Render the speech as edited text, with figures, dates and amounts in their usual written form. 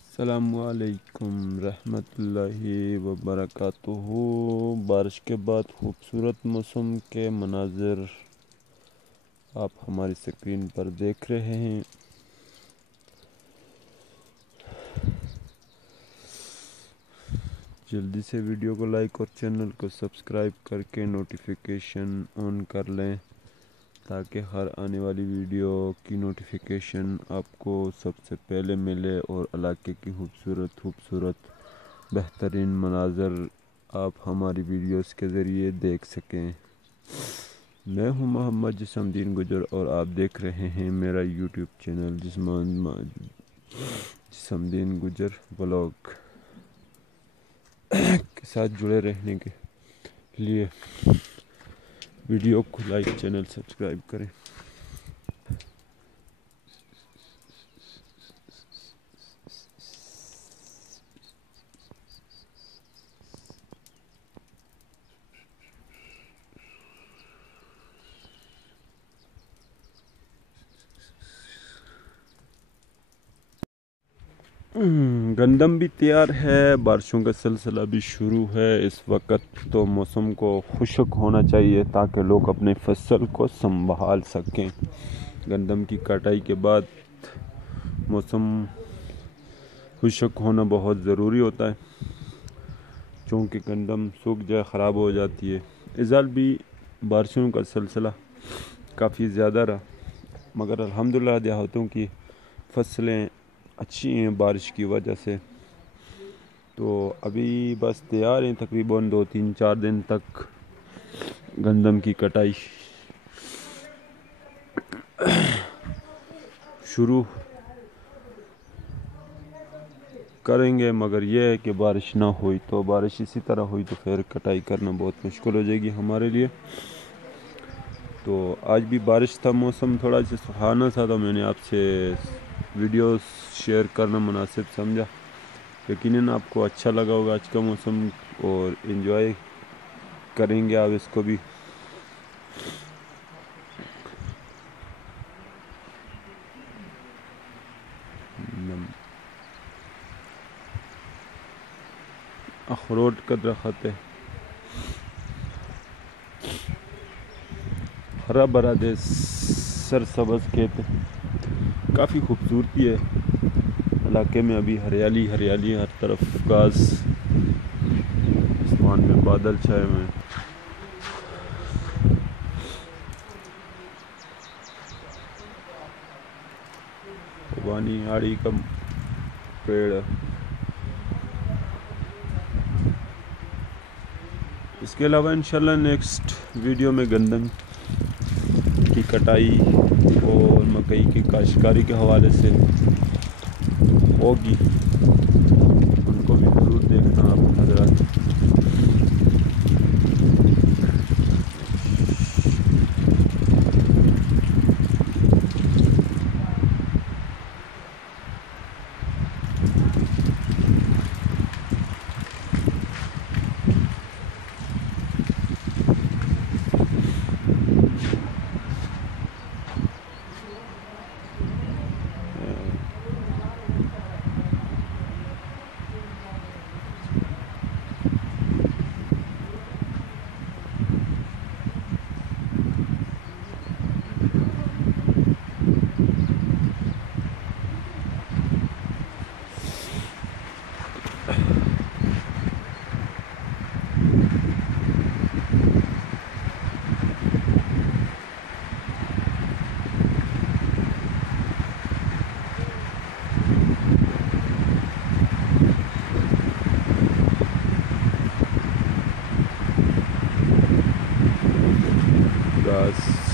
अस्सलामुअलैकुम रहमतुल्लाहि व बरकातुहू। बारिश के बाद खूबसूरत मौसम के मनाज़िर आप हमारी स्क्रीन पर देख रहे हैं। जल्दी से वीडियो को लाइक और चैनल को सब्सक्राइब करके नोटिफिकेशन ऑन कर लें ताकि हर आने वाली वीडियो की नोटिफिकेशन आपको सबसे पहले मिले और इलाके की खूबसूरत बेहतरीन मनाज़र आप हमारी वीडियोस के ज़रिए देख सकें। मैं हूं मोहम्मद जिस्मदीन गुजर और आप देख रहे हैं मेरा यूट्यूब चैनल जिस्मदीन गुजर ब्लॉग के साथ जुड़े रहने के लिए वीडियो को लाइक चैनल सब्सक्राइब करें। गंदम भी तैयार है, बारिशों का सिलसिला भी शुरू है। इस वक्त तो मौसम को खुशक होना चाहिए ताकि लोग अपने फसल को संभाल सकें। गंदम की कटाई के बाद मौसम खुशक होना बहुत ज़रूरी होता है क्योंकि गंदम सूख जाए ख़राब हो जाती है। इज़ाल भी बारिशों का सिलसिला काफ़ी ज़्यादा रहा, मगर अल्हम्दुलिल्लाह देहातों की फसलें अच्छी हैं बारिश की वजह से। तो अभी बस तैयार हैं, तकरीबन 2-3-4 दिन तक गंदम की कटाई शुरू करेंगे। मगर यह है कि बारिश ना हुई तो बारिश इसी तरह हुई तो फिर कटाई करना बहुत मुश्किल हो जाएगी हमारे लिए। तो आज भी बारिश था, मौसम थोड़ा सा सुहाना सा, तो मैंने आपसे वीडियो शेयर करना मुनासिब समझा। यकीनन आपको अच्छा लगा होगा आज का मौसम और एंजॉय करेंगे आप इसको भी। अखरोट का दरख्त है, हरा भरा दे सरसब्ज़ खेत है, काफ़ी खूबसूरती है इलाके में। अभी हरियाली हरियाली, हर तरफ घास, आसमान में बादल छाए हुए हैं। वानी आड़ी का पेड़। इसके अलावा इंशाल्लाह नेक्स्ट वीडियो में गंदम की कटाई और मकई की काश्तकारी के हवाले से होगी, उनको भी ज़रूर देखना आप हज़रात। घास